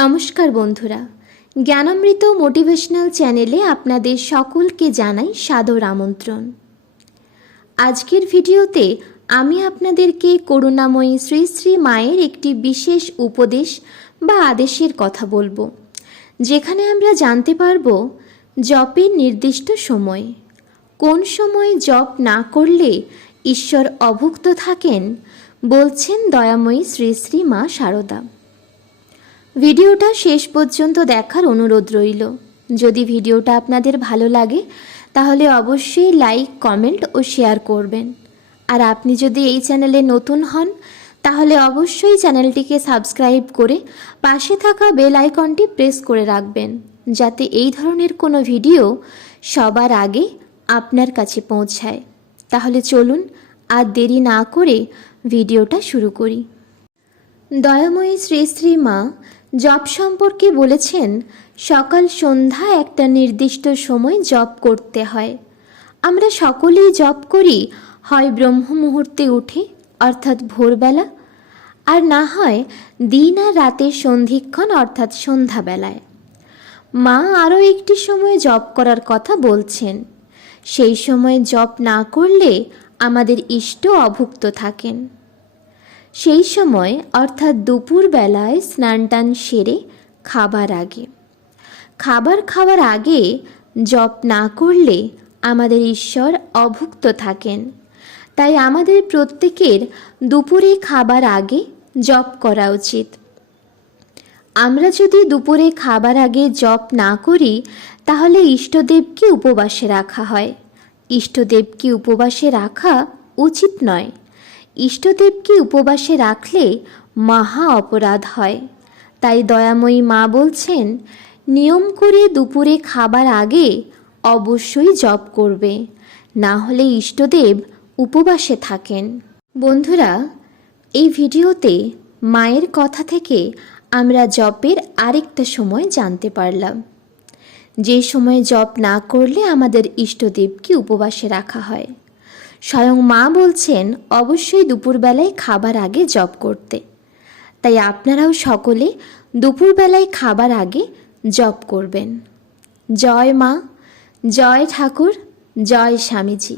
নমস্কার বন্ধুরা। জ্ঞানামৃত মোটিভেশনাল চ্যানেলে আপনাদের সকলকে জানাই সাদর আমন্ত্রণ। আজকের ভিডিওতে আমি আপনাদেরকে করুণাময়ী শ্রী শ্রী মায়ের একটি বিশেষ উপদেশ বা আদেশের কথা বলব, যেখানে আমরা জানতে পারব জপের নির্দিষ্ট সময়, কোন সময় জপ না করলে ঈশ্বর অভুক্ত থাকেন, বলছেন দয়াময়ী শ্রী শ্রী মা শারদা ভিডিওটা শেষ পর্যন্ত দেখার অনুরোধ রইল। যদি ভিডিওটা আপনাদের ভালো লাগে, তাহলে অবশ্যই লাইক, কমেন্ট ও শেয়ার করবেন। আর আপনি যদি এই চ্যানেলে নতুন হন, তাহলে অবশ্যই চ্যানেলটিকে সাবস্ক্রাইব করে পাশে থাকা বেল আইকনটি প্রেস করে রাখবেন, যাতে এই ধরনের কোনো ভিডিও সবার আগে আপনার কাছে পৌঁছায়। তাহলে চলুন আর দেরি না করে ভিডিওটা শুরু করি। দয়াময়ী শ্রী শ্রী মা জপ সম্পর্কে বলেছেন, সকাল সন্ধ্যা একটা নির্দিষ্ট সময় জপ করতে হয়। আমরা সকলেই জপ করি, হয় ব্রহ্ম মুহূর্তে উঠে, অর্থাৎ ভোরবেলা, আর না হয় দিন আর রাতের সন্ধিক্ষণ, অর্থাৎ সন্ধ্যাবেলায়। মা আরও একটি সময় জপ করার কথা বলছেন। সেই সময় জপ না করলে আমাদের ইষ্ট অভুক্ত থাকেন। সেই সময়, অর্থাৎ দুপুর বেলায় স্নান টান সেরে খাবার আগে। খাবার খাওয়ার আগে জপ না করলে আমাদের ঈশ্বর অভুক্ত থাকেন। তাই আমাদের প্রত্যেকের দুপুরে খাবার আগে জপ করা উচিত। আমরা যদি দুপুরে খাবার আগে জপ না করি, তাহলে ইষ্টদেবকে উপবাসে রাখা হয়। ইষ্টদেবকে উপবাসে রাখা উচিত নয়। ইষ্টদেবকে উপবাসে রাখলে মহা অপরাধ হয়। তাই দয়াময়ী মা বলছেন, নিয়ম করে দুপুরে খাবার আগে অবশ্যই জপ করবে, না হলে ইষ্টদেব উপবাসে থাকেন। বন্ধুরা, এই ভিডিওতে মায়ের কথা থেকে আমরা জপের আরেকটা সময় জানতে পারলাম। যে সময় জপ না করলে আমাদের ইষ্টদেবকে উপবাসে রাখা হয়। স্বয়ং মা বলছেন, অবশ্যই দুপুরবেলায় খাবার আগে জপ করতে। তাই আপনারাও সকলে দুপুরবেলায় খাবার আগে জপ করবেন। জয় মা, জয় ঠাকুর, জয় স্বামীজি।